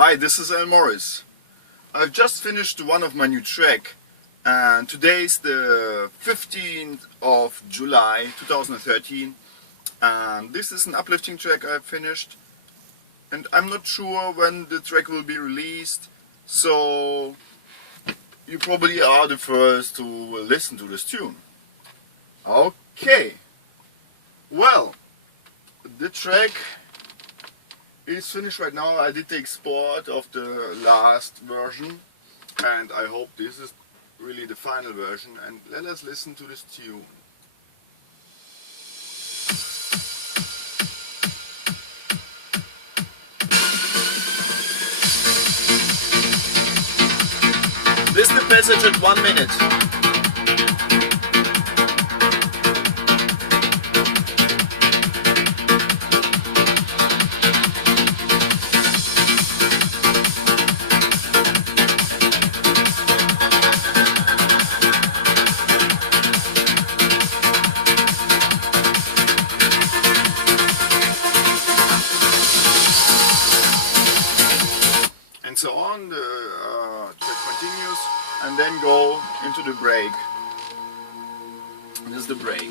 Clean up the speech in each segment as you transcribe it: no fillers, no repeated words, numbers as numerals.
Hi, this is Al Morris. I've just finished one of my new track, and today's the 15th of July 2013, and this is an uplifting track I've finished, and I'm not sure when the track will be released, so you probably are the first to listen to this tune. Okay, well, the track is finished right now. I did the export of the last version, and I hope this is really the final version, and let us listen to this tune. This is the passage at 1 minute. And so on, the track continues, and then go into the break. This is the break.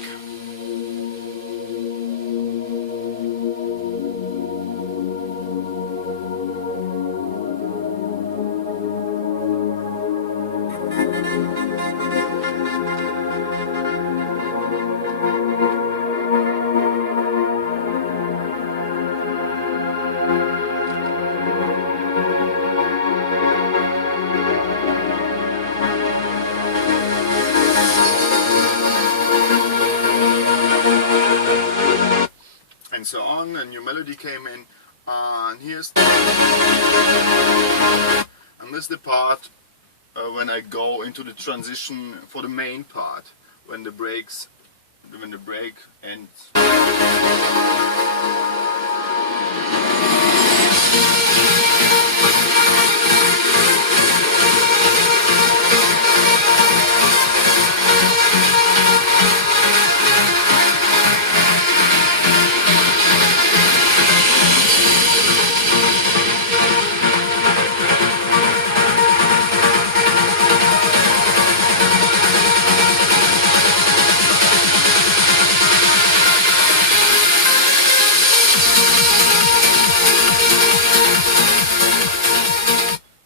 And so on, a new melody came in, and here's and this is the part when I go into the transition for the main part, when the break ends.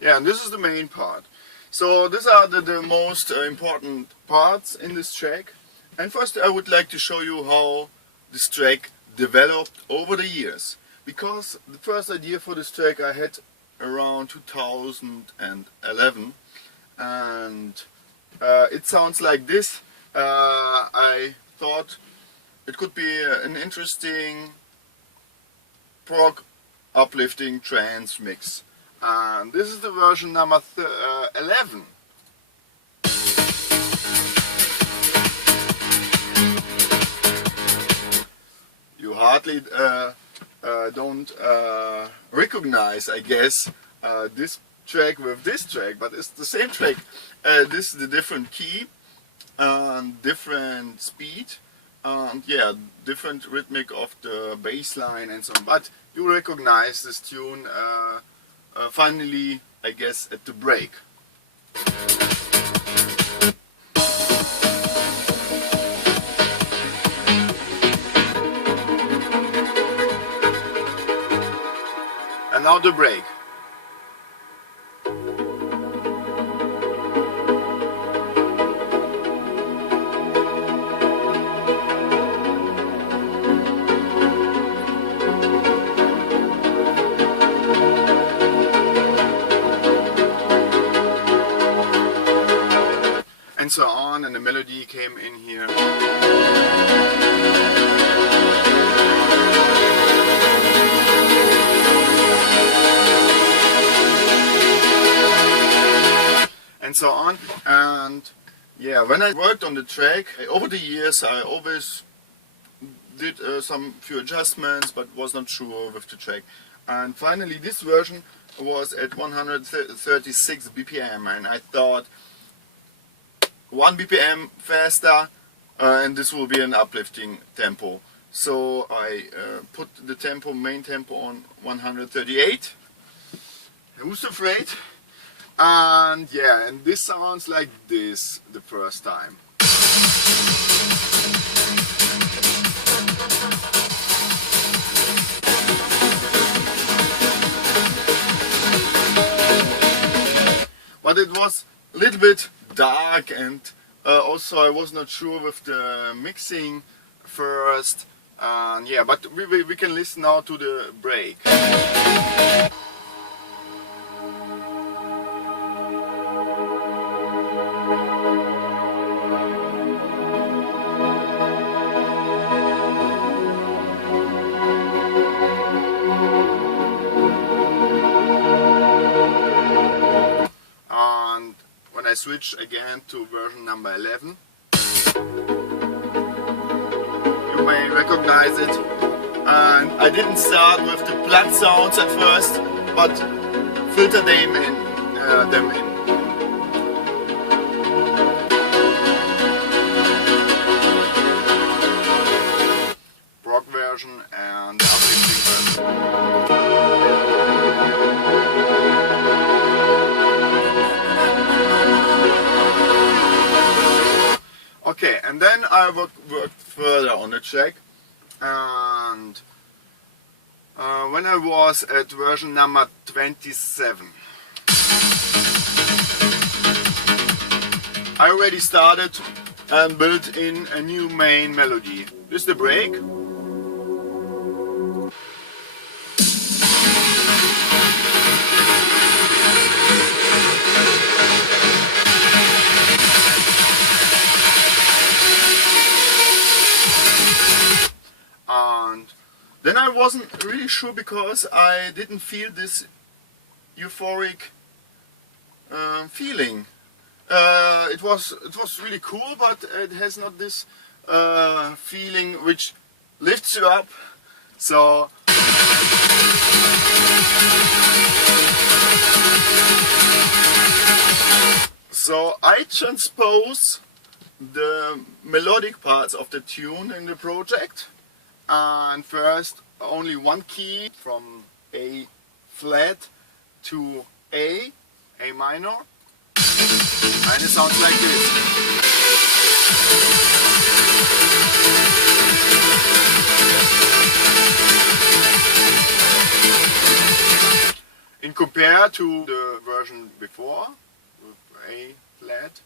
Yeah, and this is the main part. So these are the most important parts in this track. And first I would like to show you how this track developed over the years. Because the first idea for this track I had around 2011. And it sounds like this. I thought it could be an interesting prog uplifting trance mix. And this is the version number 11. You hardly don't recognize, I guess, this track with this track, but it's the same track. This is the different key and different speed, and yeah, different rhythmic of the bass line and so on. But you recognize this tune finally, I guess, at the break. And now the break. And so on, and the melody came in here. And so on, and yeah, when I worked on the track, over the years I always did some few adjustments, but was not sure with the track. And finally this version was at 136 BPM, and I thought 1 BPM faster, and this will be an uplifting tempo. So I put the tempo, main tempo, on 138, Who's Afraid? And yeah, and this sounds like this the first time. But it was a little bit dark, and also I was not sure with the mixing first. And yeah, but we can listen now to the break. And when I switch again to version number 11, you may recognize it. And I didn't start with the plugged sounds at first, but filter them in. Prog version and the uplifting version. Okay, and then I worked further on the track, and when I was at version number 27, I already started and built in a new main melody. This is the break. And then I wasn't really sure because I didn't feel this euphoric feeling. It was really cool, but it has not this feeling which lifts you up. So I transpose the melodic parts of the tune in the project, and first only one key from A flat to A minor, and it sounds like this. In compare to the version before with A flat,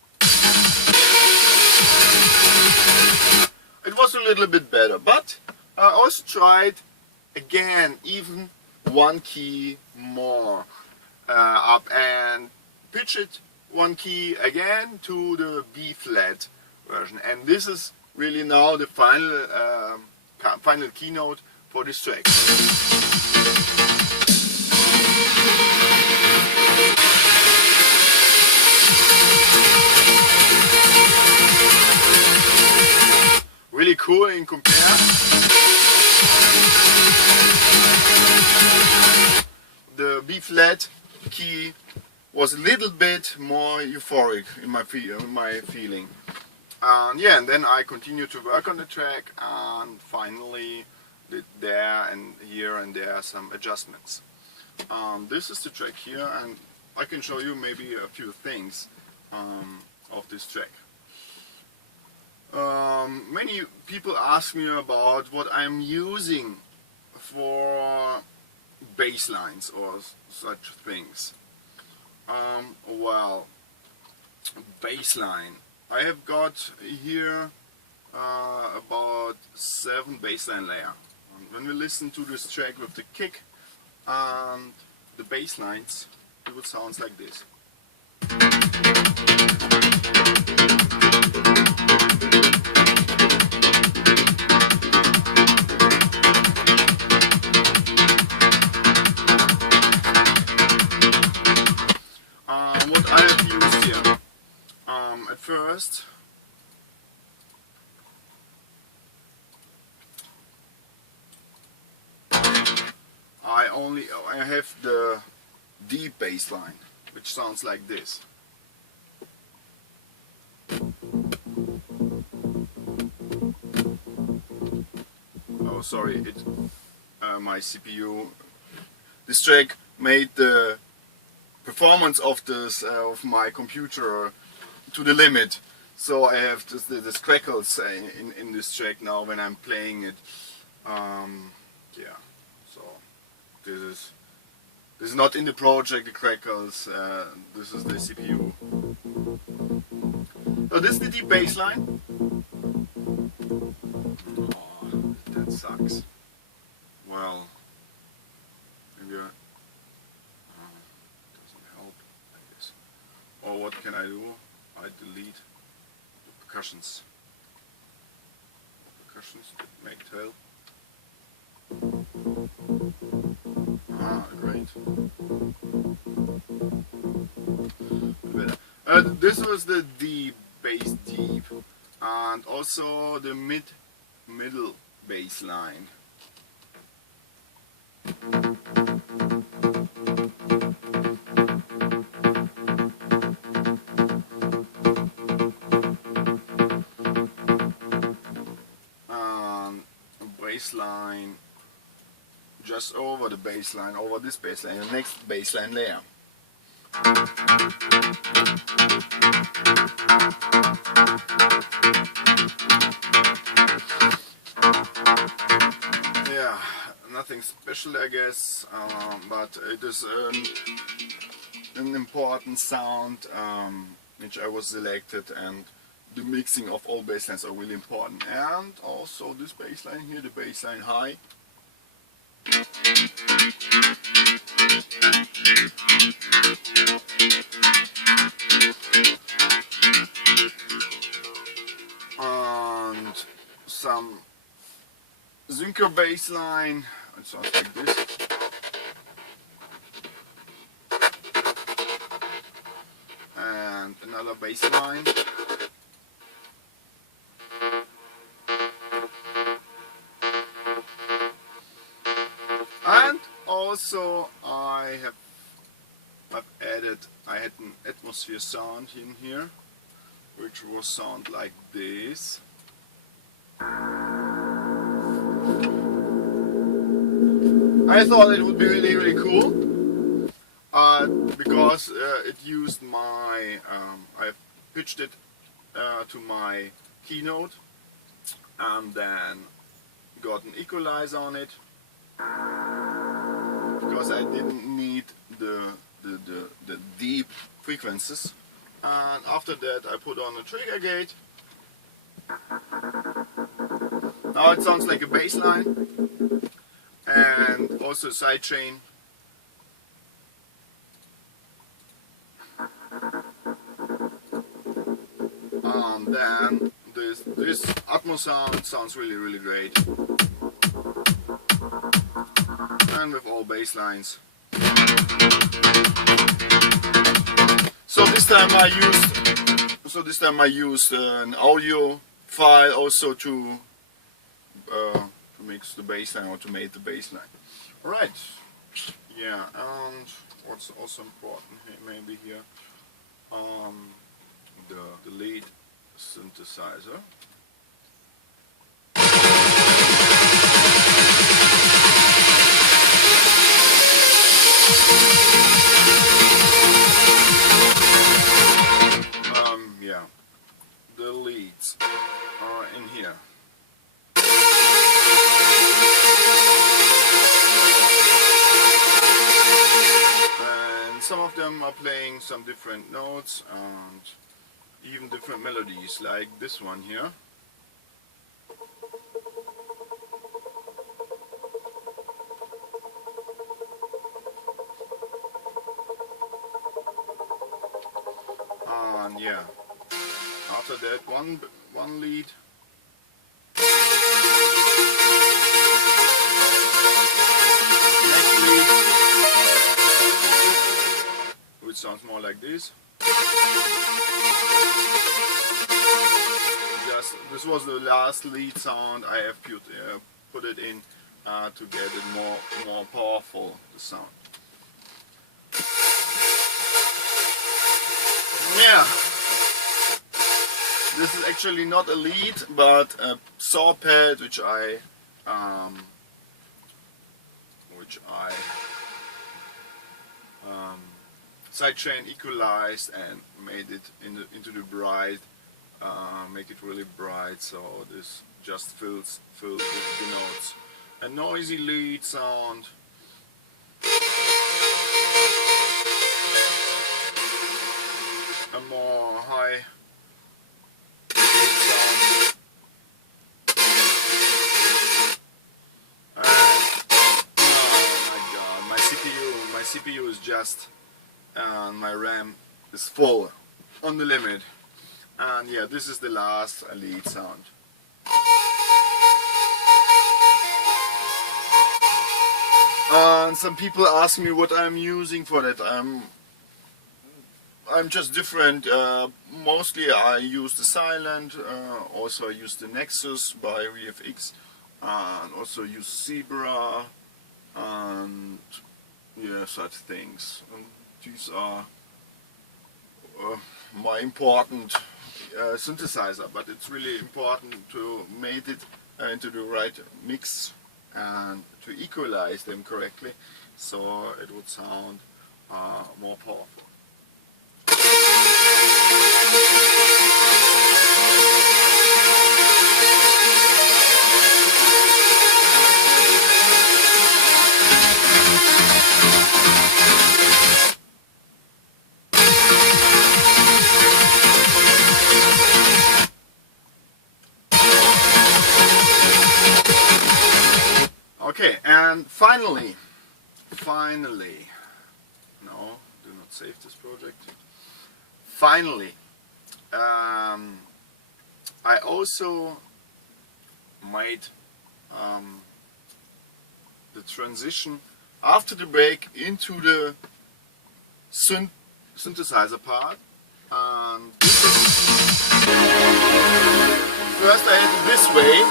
it was a little bit better, but I also tried again even one key more up and pitch it one key again to the B flat version, and this is really now the final keynote for this track. Really cool in compare. The B flat key was a little bit more euphoric in my feeling. And yeah, and then I continued to work on the track and finally did there and here and there some adjustments. This is the track here, and I can show you maybe a few things of this track. Many people ask me about what I'm using for bass lines or such things. Well, bass line. I have got here about 7 bass line layers. When we listen to this track with the kick and the bass lines, it would sound like this. What I have used here, at first, I have the deep bass line, which sounds like this. Oh, sorry, my CPU. This track made the performance of this of my computer to the limit. So I have this crackles in this track now when I'm playing it. Yeah, so this is not in the project, the crackles. This is the CPU. So this is the deep bass line. Oh, that sucks. Well, maybe doesn't help, I guess. Or what can I do? I delete the percussions. That make tail. Ah, great. This was the deep bass deep, and also the middle bass line. Bass line just over the bass line, over this bass line, the next bass line layer. Yeah, nothing special, I guess, but it is an important sound which I was selected, and the mixing of all bass lines are really important. And also this bass line here, the bass line high. And some synchro bass line, it sounds like this. And another bass line. And also I had an atmosphere sound in here, which will sound like this. I thought it would be really cool, because it used my, I pitched it to my keynote and then got an equalizer on it, because I didn't need the deep frequencies. And after that I put on a trigger gate. Now it sounds like a bass line, and also a sidechain. And then this Atmos sound sounds really great, and with all bass lines. So this time I used an audio file also to mix the bass line, or to make the bass line. Alright, yeah, and what's also important here, maybe here, the lead synthesizer. Yeah, the leads are in here. And some of them are playing some different notes and even different melodies, like this one here. And yeah, after that one lead. Next lead, which sounds more like this. This was the last lead sound I have put it in to get it more powerful, the sound. Yeah, this is actually not a lead, but a saw pad which I sidechain equalized and made it into the bright, make it really bright, so this just fills with the notes. A noisy lead sound. A more high lead sound. Oh my god, my CPU is just, and my RAM is full, on the limit. And yeah, this is the last lead sound. And some people ask me what I'm using for that. I'm just different. Mostly I use the Silent, also I use the Nexus by VFX, and also use Zebra, and yeah, such things. And these are my important synthesizer, but it's really important to make it into the right mix and to equalize them correctly, so it would sound more powerful. Okay, and finally, no, do not save this project. Finally, I also made the transition after the break into the synthesizer part. And first I had it this way.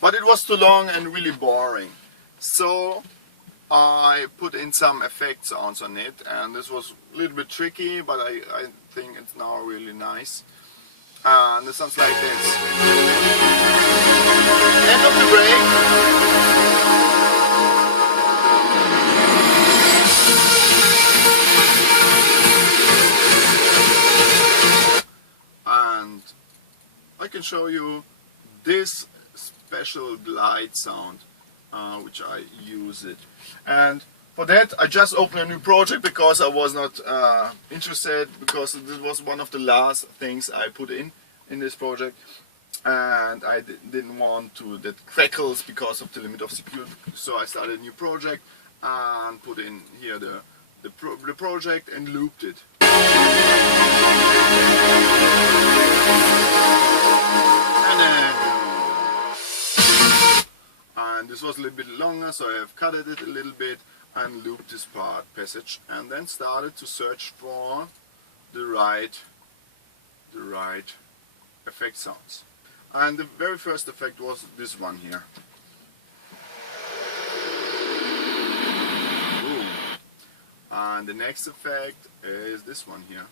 But it was too long and really boring, so I put in some effect sounds on it, and this was a little bit tricky, but I think it's now really nice. And it sounds like this. End of the break. And I can show you this special glide sound, which I use it. And for that I just opened a new project because I was not interested, because this was one of the last things I put in this project, and I didn't want to that crackles because of the limit of security. So I started a new project and put in here the project and looped it. And this was a little bit longer, so I have cut it a little bit and looped this passage, and then started to search for the right effect sounds. And the very first effect was this one here. Ooh. And the next effect is this one here.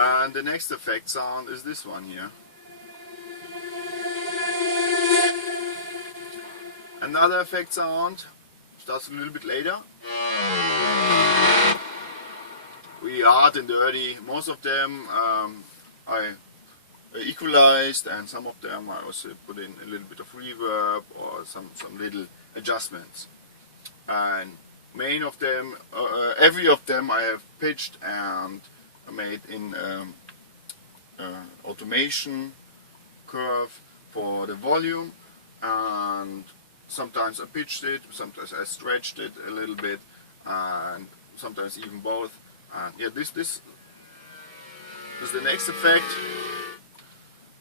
And the next effect sound is this one here. Another effect sound starts a little bit later. We hard and dirty. Most of them I equalized, and some of them I also put in a little bit of reverb or some little adjustments. And main of them, every of them I have pitched and made in automation curve for the volume, and sometimes I pitched it, sometimes I stretched it a little bit, and sometimes even both. And yeah, this is the next effect,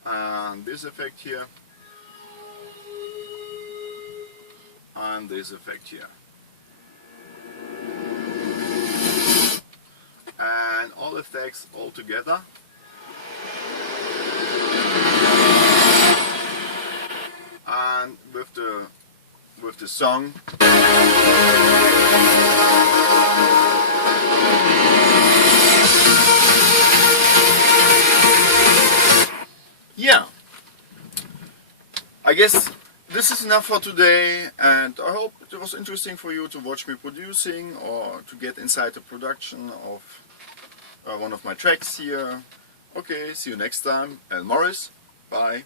and this effect here, and this effect here. And all effects all together. And with the song. I guess this is enough for today, and I hope it was interesting for you to watch me producing or to get inside the production of one of my tracks here. Okay, see you next time. And Morris, bye.